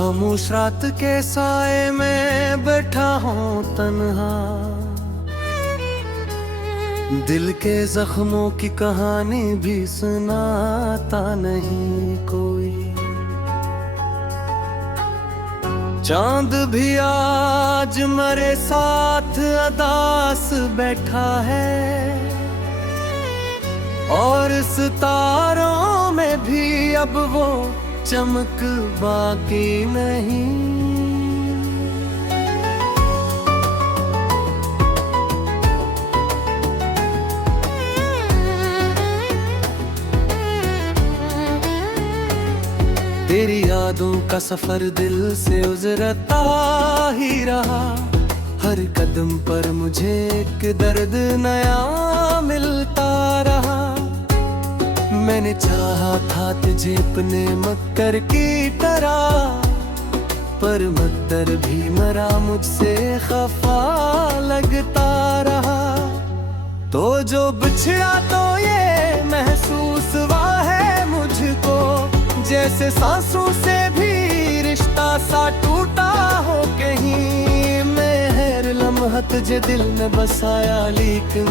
खामोश रात के साए में बैठा हूँ तन्हा, दिल के जख्मों की कहानी भी सुनाता नहीं कोई। चांद भी आज मेरे साथ अदास बैठा है, और सितारों में भी अब वो चमक बाकी नहीं। तेरी यादों का सफर दिल से गुजरता ही रहा, हर कदम पर मुझे एक दर्द नया मिलता रहा। मैंने चाहा था तुझे अपने मक्कर की तरह, पर मक्कर भी मरा मुझसे खफा लगता रहा। तो जो बिछड़ा तो ये महसूस हुआ है मुझको, जैसे सांसों से भी रिश्ता सा टूटा हो कहीं। मैं हर लम्हा तुझे दिल में बसाया, लेकिन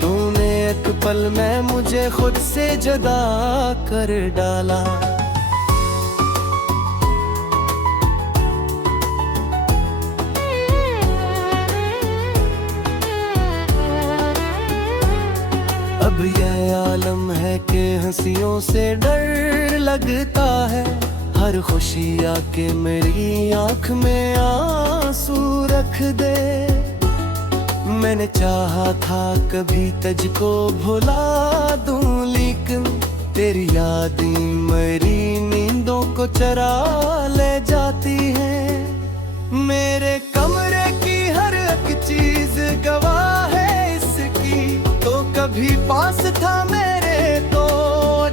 तूने एक पल में मुझे खुद से जुदा कर डाला। अब यह आलम है कि हंसियों से डर लगता है, हर खुशी आके मेरी आँख में आंसू रख दे। मैंने चाहा था कभी तुझको भुला दूं, लेकिन तेरी यादें मेरी नींदों को चरा ले जाती हैं। मेरे कमरे की हर एक चीज गवाह है इसकी, तो कभी पास था मेरे तो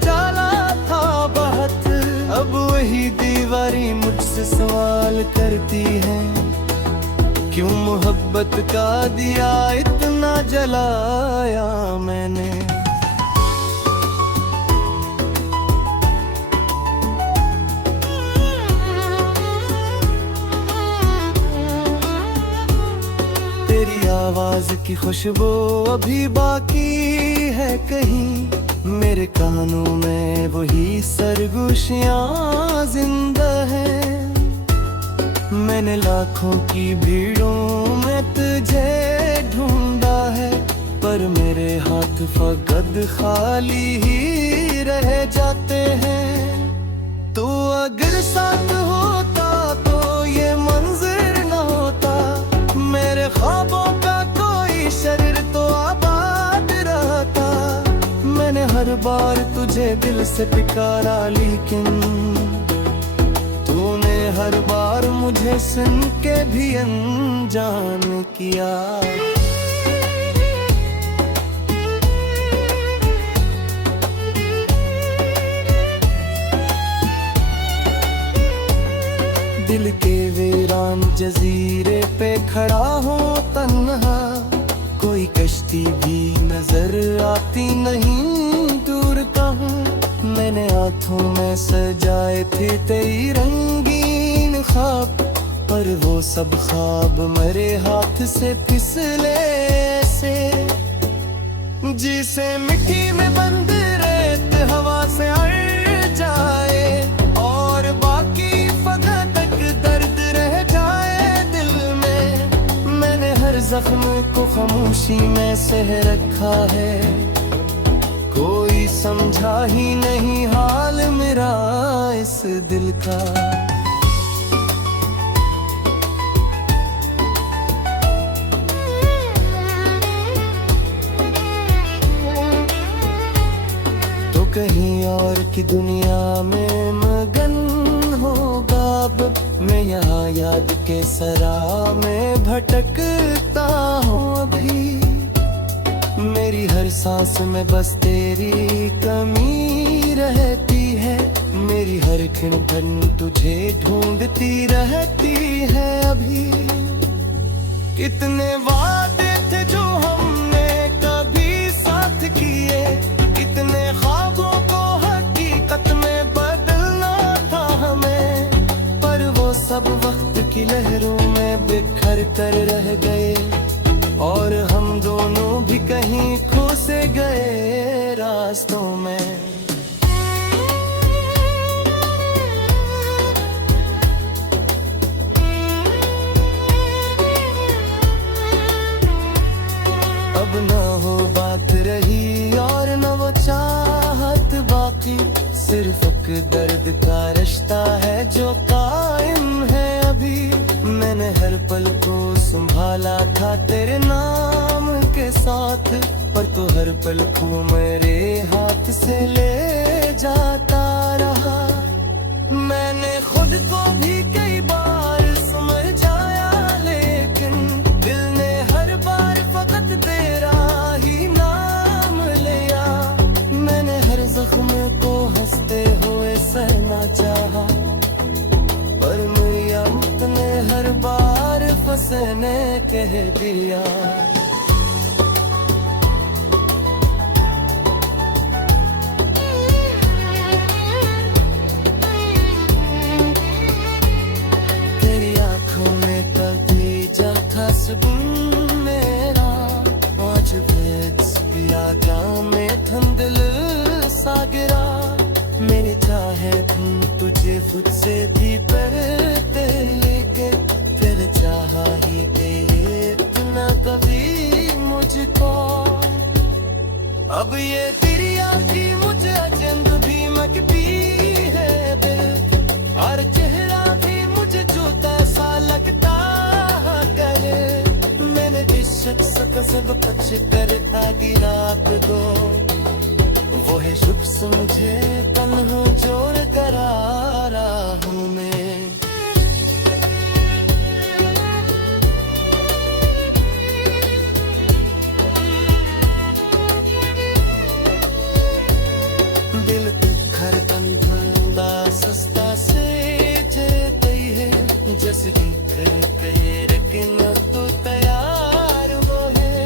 जाला था बहुत। अब वही दीवारी मुझसे सवाल करती है, क्यों मोहब्बत का दिया इतना जलाया मैंने। तेरी आवाज की खुशबू अभी बाकी है कहीं, मेरे कानों में वही सरगोशियां जिंदा है। मैंने लाखों की भीड़ों में तुझे ढूंढा है, पर मेरे हाथ फकत खाली ही रह जाते हैं। तू अगर साथ होता तो ये मंजर न होता, मेरे ख्वाबों का कोई शरीर तो आबाद रहता। मैंने हर बार तुझे दिल से पुकारा, लेकिन तूने हर बार मुझे सुन के भी अनजान किया। दिल के वीरान जजीरे पे खड़ा हूँ तन्हा, कोई कश्ती भी नजर आती नहीं दूर कहाँ। मैंने आँखों में सजाए थे तेरी रंगीन ख्वाब, पर वो सब ख्वाब मेरे हाथ से फिसले से। जिसे मिट्टी में बंद रेत हवा से अड़ जाए, और बाकी फगा तक दर्द रह जाए दिल में। मैंने हर जख्म को खामोशी में सह रखा है, कोई समझा ही नहीं हाल मेरा इस दिल का। तो कहीं और की दुनिया में मगन होगा अब, मैं यहाँ याद के सरा में भटकता हूँ अभी। मेरी हर सांस में बस तेरी कमी रहती है, मेरी हर खिन तुझे ढूंढती रहती है अभी। कितने वादे थे जो हमने कभी साथ किए, कितने ख्वाबों को हकीकत में बदलना था हमें। की लहरों में बिखर कर रह गए, और हम दोनों भी कहीं खो से गए रास्तों में। अब ना हो बात रही और न वो चाहत बाकी, सिर्फ एक दर्द का रिश्ता है जो कायम है अभी। मैंने हर पल को संभाला था तेरे नाम के साथ, पर तू हर पल को मेरे हाथ से ले जाता रहा। मैंने खुद को भी कई बार समझाया, लेकिन दिल ने हर बार फकत तेरा ही नाम लिया। मैंने हर जख्म को हंसते हुए सहना चाहा, पर मैया ने हर बार फंसने कह दिया। तेरी आंखों में कभी जाता सुकून मेरा, आज वेट्स पिया में ठंडल सा गिरा। मेरी चाहे तुम तुझे खुद से भी परते, लेके फिर चाहा ही ये इतना कभी मुझको। अब ये तेरी आँखें मुझे अचंद भी मकती है दिल, और चेहरा भी मुझे जूता सा लगता करे। मैंने इस शख्स का सब कुछ कर आगे रात को, वो है शख्स मुझे तन्हा जोड़ करा रहा हूँ मैं। दिल खरकन धुंदा सस्ता से जेते है, जैसे कि करके लेकिन तो तैयार वो है।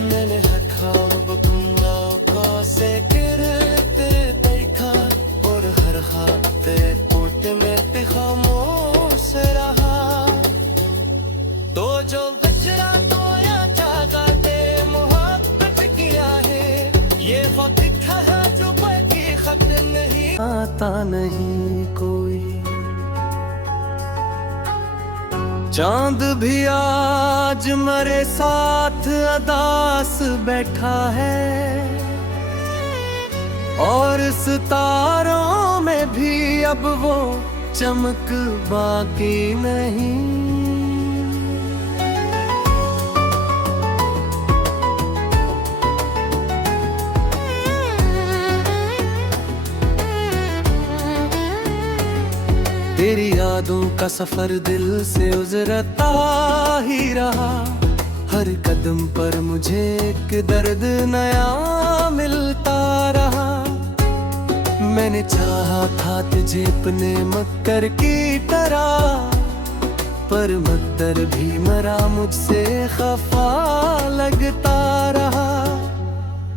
मैंने हखा बकुंगा को से गिरते देखा, और हर हाथे पोट में पे खामोश रहा। तो जो बचरा तो या चाहता ते मोहब्बत किया है, ये वक्त है जो बाकी खत नहीं आता नहीं कोई। चांद भी आज मेरे साथ अदास बैठा है, और सितारों में भी अब वो चमक बाकी नहीं। तेरी यादों का सफर दिल से गुजरता ही रहा, हर कदम पर मुझे एक दर्द नया मिलता रहा। मैंने चाहा था तुझे अपने मक्कर की तरह, पर मक्कर भी मरा मुझसे खफा लगता रहा।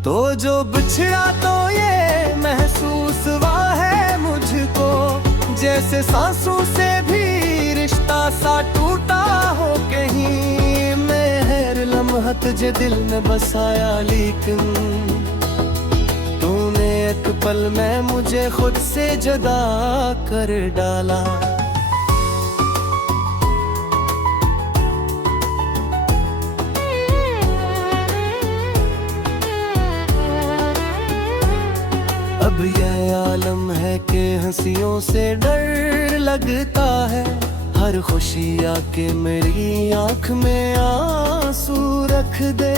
तो जो बिछड़ा तो ये महसूस हुआ है मुझको, जैसे सांसों से भी रिश्ता सा टूटा हो कहीं। मैं हर लम्हा तुझे दिल में बसाया, लेकिन तूने एक पल में मुझे खुद से जुदा कर डाला। अब यह आलम है कि हंसियों से डर लगता है, हर खुशी आके मेरी आंख में आंसू रख दे।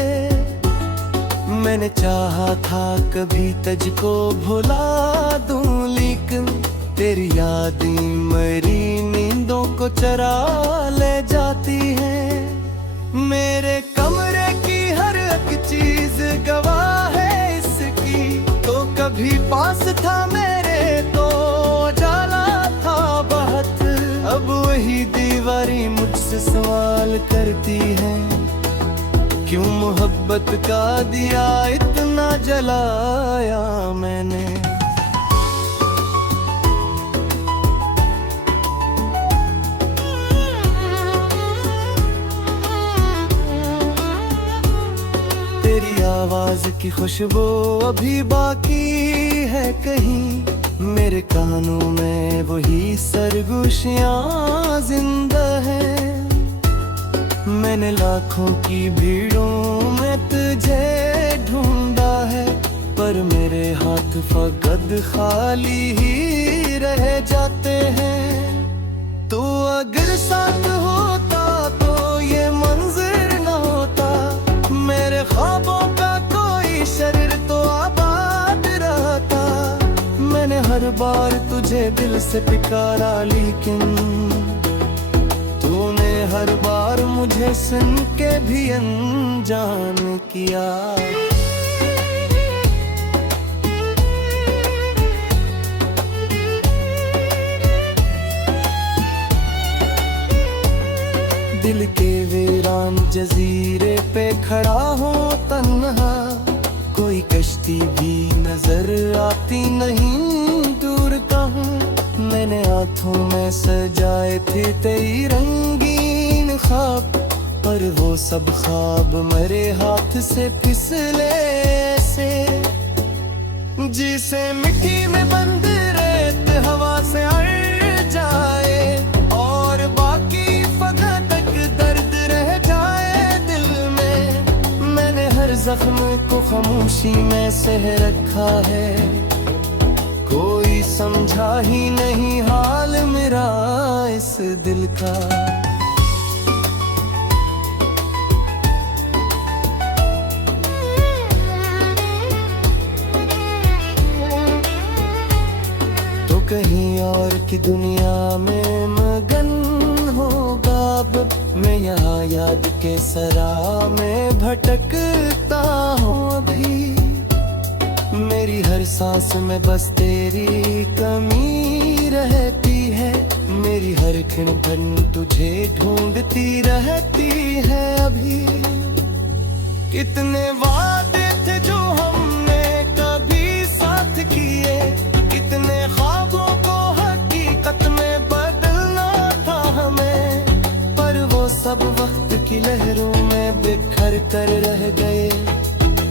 मैंने चाहा था कभी तुझको भुला दूं, लेकिन तेरी यादें मेरी नींदों को चरा ले जाती हैं। मेरे कमरे की हर एक चीज गवाह है इसकी, तो कभी पास था मेरे तो उजाला था बहुत। अब वही दीवारी मुझसे सवाल करती है, क्यों मोहब्बत का दिया इतना जलाया मैंने। आवाज की खुशबू अभी बाकी है कहीं, मेरे कानों में वही सरगोशियां जिंदा है। मैंने लाखों की भीड़ों में तुझे ढूंढा है, पर मेरे हाथ फकत खाली ही रह जाते हैं। तो अगर साथ होता तो ये मंजर न होता, मेरे ख्वाबों का कोई शरीर तो आबाद रहता। मैंने हर बार तुझे दिल से पुकारा, लेकिन तूने हर बार मुझे सुन के भी अनजान किया। दिल के वीरान जजीरे पे खड़ा हो तन्हा, कोई कश्ती भी नजर आती नहीं दूर कहाँ। मैंने हाथों में सजाए थे तेरी रंगीन ख्वाब, पर वो सब ख्वाब मेरे हाथ से फिसले से। जिसे मिट्टी में बंद रेत हवा से उड़ जाए, और बाकी जख्म को खामोशी में सह रखा है। कोई समझा ही नहीं हाल मेरा इस दिल का। तो कहीं और की दुनिया में मगन होगा अब, मैं यहाँ याद के सरा में भटकता हूँ अभी। मेरी हर सांस में बस तेरी कमी रहती है, मेरी हर क्षण तुझे ढूंढती रहती है अभी। कितने वादे थे जो हमने कभी साथ किए, कितने ख्वाबों को हकीकत में बदलना था हमें, पर वो सब वक्त की लहरों में बिखर कर रह गए,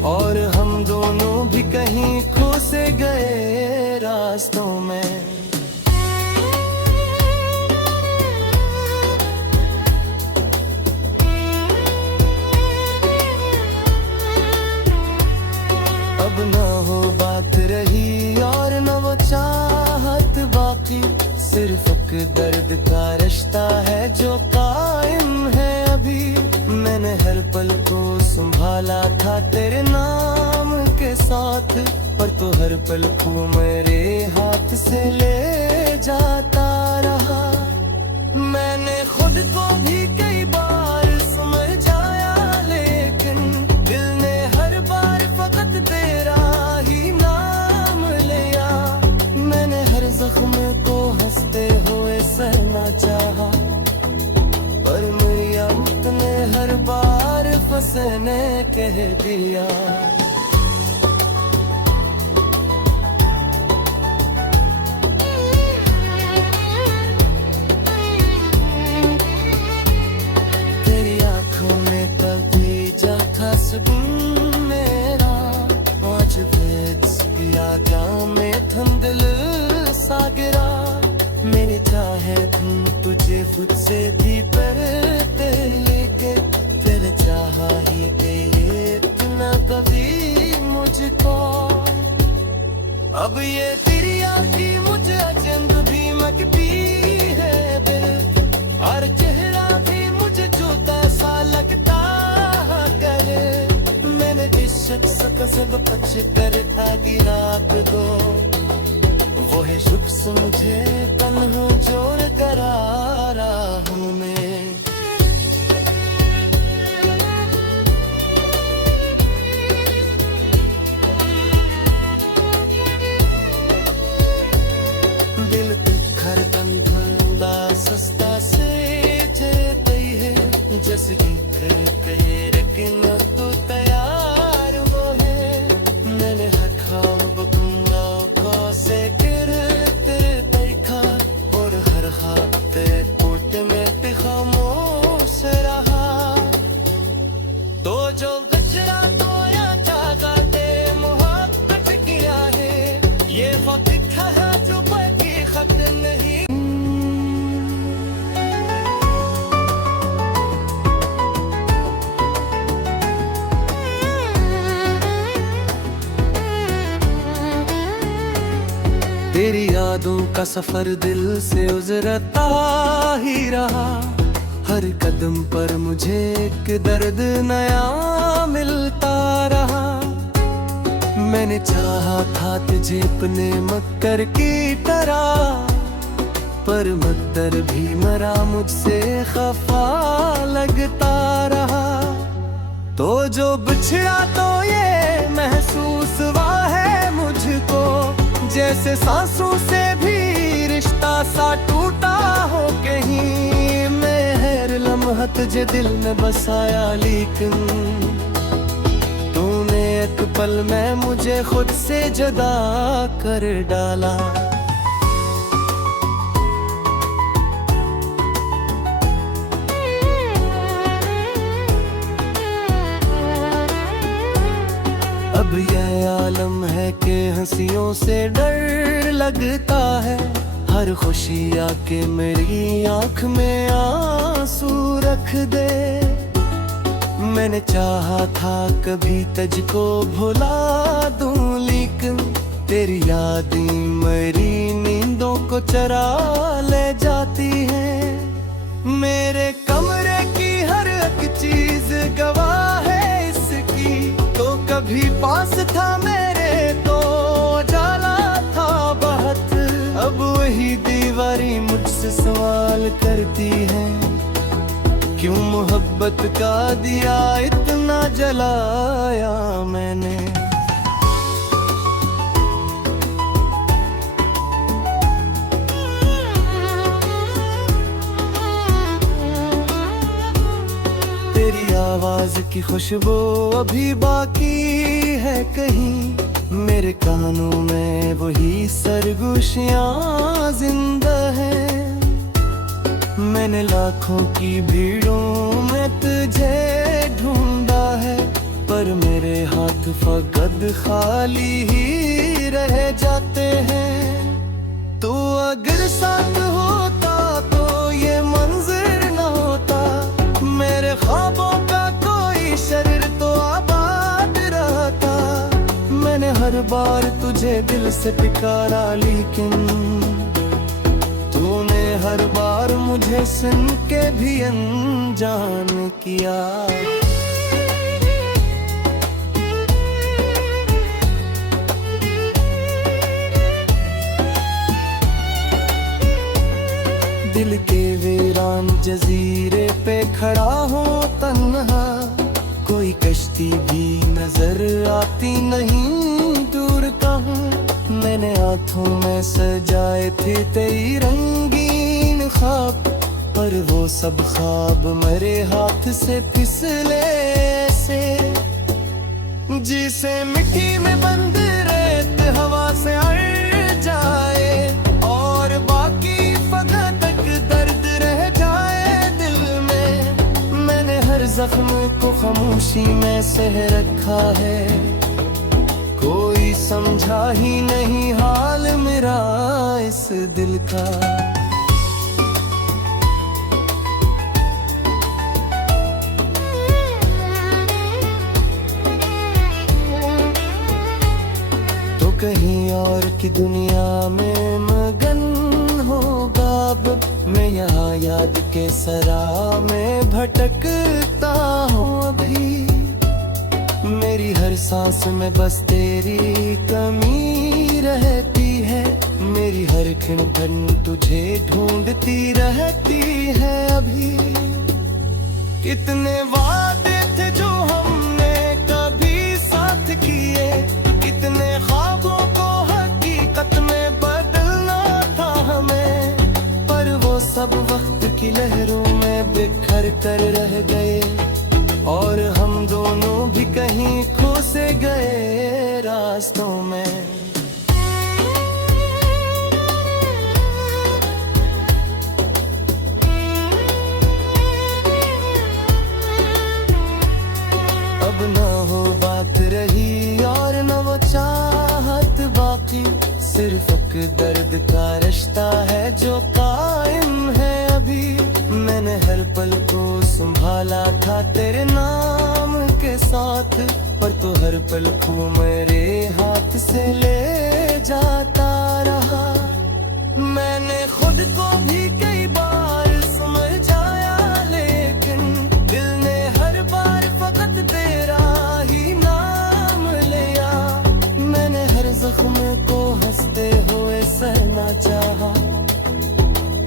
और हम दोनों भी कहीं खो से गए रास्तों में। अब ना हो बात रही और न वो चाहत बाकी, सिर्फ एक दर्द का रिश्ता है जो कायम है अभी। मैंने हर पल को संभाला था तेरे नाम के साथ, पर तो हर पल को मेरे हाथ से ले जाता रहा। मैंने खुद को भी कई बार समझाया, लेकिन दिल ने हर बार फकत तेरा ही नाम लिया। मैंने हर जख्म को हंसते हुए सहना चाहा, पर मेरी आंत ने हर बार फंसने कह दिया। तेरी आंखों में कभी जाता सुकून मेरा, आज वेट्स किया क्या में थम दिल सा गिरा। मैंने चाहे तुझे खुद से थी परते लेके, तेरे चाहा ही गई इतना कभी मुझको। अब ये तेरी आँखी मुझे अजंब भी मकती है बिल, और चेहरा भी मुझे जुदा सा लगता करे। मैंने इस शख्स का सब कुछ करता की रात को, वो है शख्स मुझे तन्हा जोड़ करा रहा हूँ मैं। दिल खर कंधा सस्ता से जेते है, जैसे कहे लेकिन तो तैयार वो है। मैंने हर ख्वाब को से गिरते देखा, और हर हाथ कोट में पिखा तेरी यादों का सफर दिल से उजरता ही रहा। हर कदम पर मुझे एक दर्द नया मिलता रहा। मैंने चाहा था तुझे अपने मक्कर की तरह, पर मक्कर भी मरा मुझसे खफा लगता रहा। तो जो बिछड़ा तो ये महसूस हुआ है मुझको, जैसे सांसों से भी रिश्ता सा टूटा हो कहीं। मैं हर लम्हा तुझे दिल में बसाया, लेकिन तूने एक पल में मुझे खुद से जुदा कर डाला। अब यह आलम है कि हंसियों से डर लगता है। हर खुशी आके मेरी आंख में आंसू रख दे। मैंने चाहा था कभी तुझको भुला दूं, लेकिन तेरी यादें मेरी नींदों को चरा ले जाती हैं। मेरे कमरे की हर एक चीज गवाह है इसकी, तो कभी पास था मेरे तो जाला था बहुत। अब वही दीवारी मुझसे सवाल करती है, क्यों मोहब्बत का दिया इतना जलाया मैंने। तेरी आवाज की खुशबू अभी बाकी है कहीं। मेरे कानों में वही सरगोशियां जिंदा है। मैंने लाखों की भीड़ों में तुझे ढूंढा है, पर मेरे हाथ फकत खाली ही रह जाते हैं। तू अगर साथ होता तो ये मंजर न होता। मेरे ख्वाबों का कोई शरीर तो आबाद रहता। मैंने हर बार तुझे दिल से पुकारा, लेकिन तूने हर बार मुझे सुन के भी अनजान किया। दिल के वीरान जजीरे पे खड़ा हो तन्हा, कोई कश्ती भी नजर आती नहीं दूर कहाँ। मैंने हाथों में सजाए थे तेरी रंगीन ख्वाब, पर वो सब ख्वाब मेरे हाथ से फिसले से। जिसे मिट्टी में बंद रेत हवा से उड़ जाए, और बाकी फगा तक दर्द रह जाए दिल में। मैंने हर जख्म को खामोशी में सह रखा है, कोई समझा ही नहीं हाल मेरा इस दिल का। तो कहीं और की दुनिया में मगन होगा अब, मैं यहाँ याद के सरा में भटकता हूँ अभी। मेरी हर सांस में बस तेरी कमी रहती है। मेरी हर क्षण तुझे ढूंढती रहती है अभी। कितने वादे थे जो हमने कभी साथ किए, कितने ख्वाबों को हकीकत में बदलना था हमें। पर वो सब वक्त की लहरों में बिखर कर रह गए, और हम दोनों भी कहीं खो से गए रास्तों में। अब न हो बात रही और न वो चाहत बाकी, सिर्फ एक दर्द का रिश्ता है जो कायम है अभी। मैंने हर पल को संभाला था तेरे नाम के साथ, पर तो हर पल को मेरे हाथ से ले जाता रहा। खुद को भी कई बार समझाया, लेकिन दिल ने हर बार फकत तेरा ही नाम लिया। मैंने हर जख्म को हंसते हुए सहना चाहा,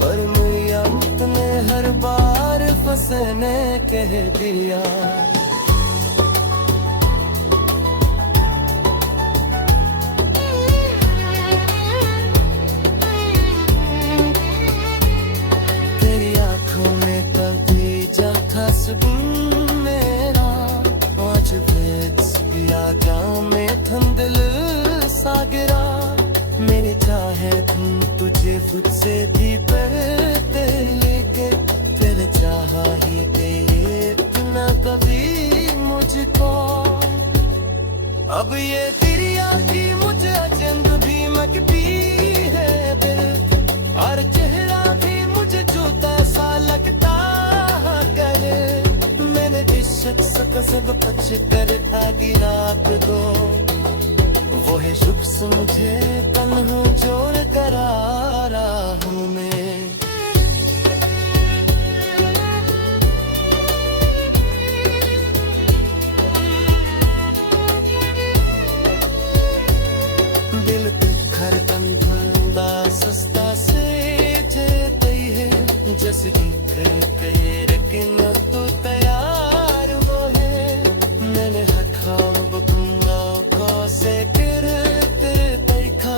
पर मियां ने हर बार फंसने कह दिया। तेरी आंखों में कभी जा था सुकून मेरा, आज वेट्स पिया क्या में थम दिल सा गिरा। मेरी चाहे तुम तुझे खुद से भी पढ़ते, लेके तेरे चाहा ही थे ये ना कभी मुझको। अब ये तेरी आँखी मुझे अचंभ भी मकती है दिल, और चेहरा भी मुझे जूता सा लगता करे। मैंने इस शख्स का सब पछ कर आगे रात को, वो है शुक्स मुझे तन्हा जोड़ करा रहा हूँ मैं। दिल तुखर अंधा सस्ता से जेते है, जैसे करके लेकिन तो तैयार वो है। मैंने रखा बकुंगा को से गिरते देखा,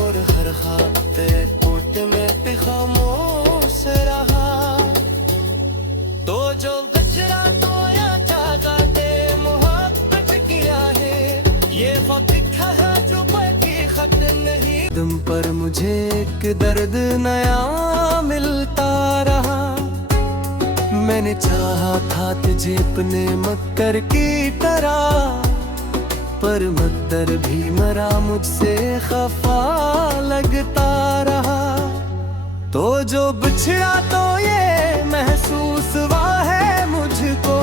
और हर खाते कोट में भी खामोश रहा। तो जो गजरा तो या जागा दे मोहब्बत किया है, ये वक्त लिखा है जो बाकी खत नहीं। तुम पर मुझे एक दर्द नया मिलता रहा। मैंने चाहा था तुझे अपने मक्कर की तरह, पर मक्कर भी मरा मुझसे खफा लगता रहा। तो जो बिछड़ा तो ये महसूस हुआ है मुझको,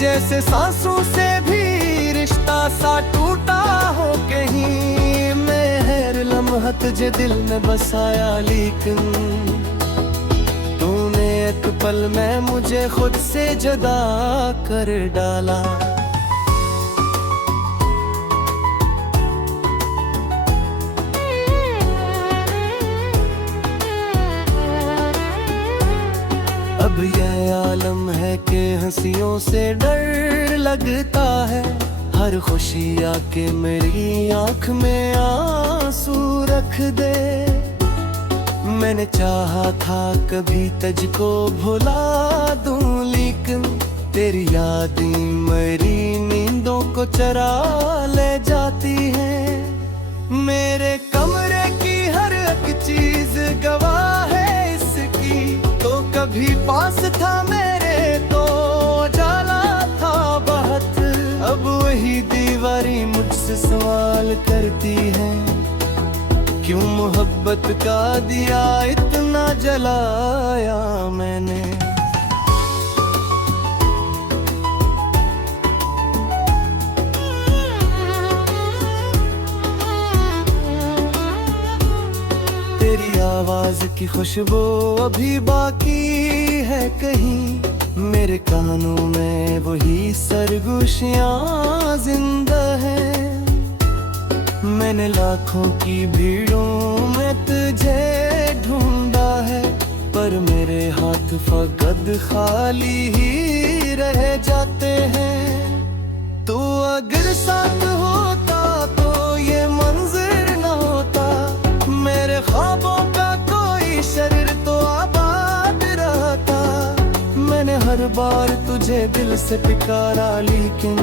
जैसे सांसों से भी रिश्ता सा टूटा हो कहीं। मैं हर लम्हा तुझे दिल में बसाया, लेकिन तूने एक पल में मुझे खुद से जुदा कर डाला। अब यह आलम है कि हंसियों से डर लगता है, हर खुशी आके मेरी आंख में आंसू रख दे। मैंने चाहा था कभी तुझको भुला दूं, लेकिन तेरी यादें मेरी नींदों को चरा ले जाती हैं। मेरे कमरे की हर एक चीज गवाह है इसकी, तो कभी पास था मेरे तो जाला था बहुत। अब वही दीवारी मुझसे सवाल करती है, क्यों मोहब्बत का दिया इतना जलाया मैंने। तेरी आवाज की खुशबू अभी बाकी है कहीं, मेरे कानों में वही सरगोशियां जिंदा है। मैंने लाखों की भीड़ों में तुझे ढूंढा है, पर मेरे हाथ फकत खाली ही रह जाते हैं। तू अगर साथ होता तो ये मंजर न होता, मेरे ख्वाबों का कोई शरीर तो आबाद रहता। मैंने हर बार तुझे दिल से पुकारा, लेकिन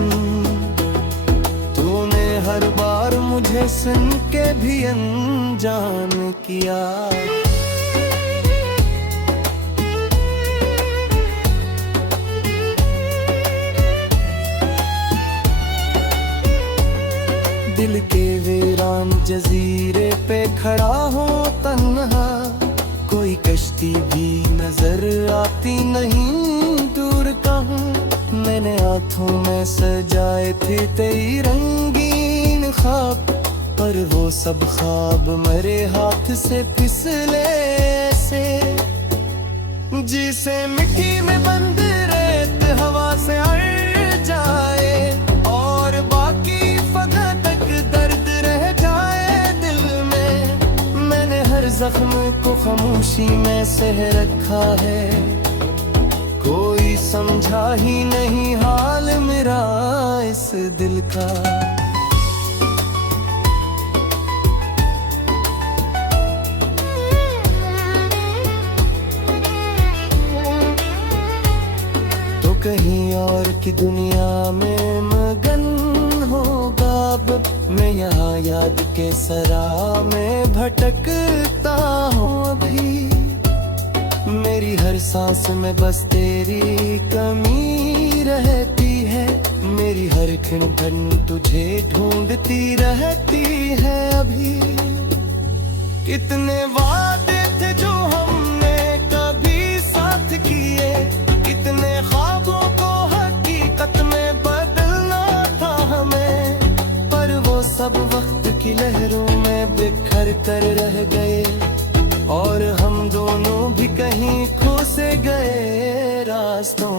तूने हर बार मुझे सुन के भी अनजान किया। दिल के वीरान जजीरे पे खड़ा हो तन्हा, कोई कश्ती भी नजर आती नहीं दूर कहाँ। मैंने हाथों में सजाए थे तेरी रंगीन ख्वाब, पर वो सब ख्वाब मेरे हाथ से फिसले से, जिसे मिट्टी में बंद रेत हवा से अड़ जाए और बाकी फगा तक दर्द रह जाए दिल में। मैंने हर जख्म को खामोशी में सह रखा है, कोई समझा ही नहीं हाल मेरा इस दिल का। तो कहीं और की दुनिया में मगन होगा अब, मैं यहाँ याद के सरा में भटकता हूँ अभी। मेरी हर सांस में बस तेरी कमी रहती है, मेरी हर क्षण तुझे ढूंढती रहती है अभी। कितने वादे थे जो हमने कभी साथ किए, कितने ख्वाबों को हकीकत में बदलना था हमें, पर वो सब वक्त की लहरों में बिखर कर रह गए और हम दोनों भी कहीं खो से गए रास्तों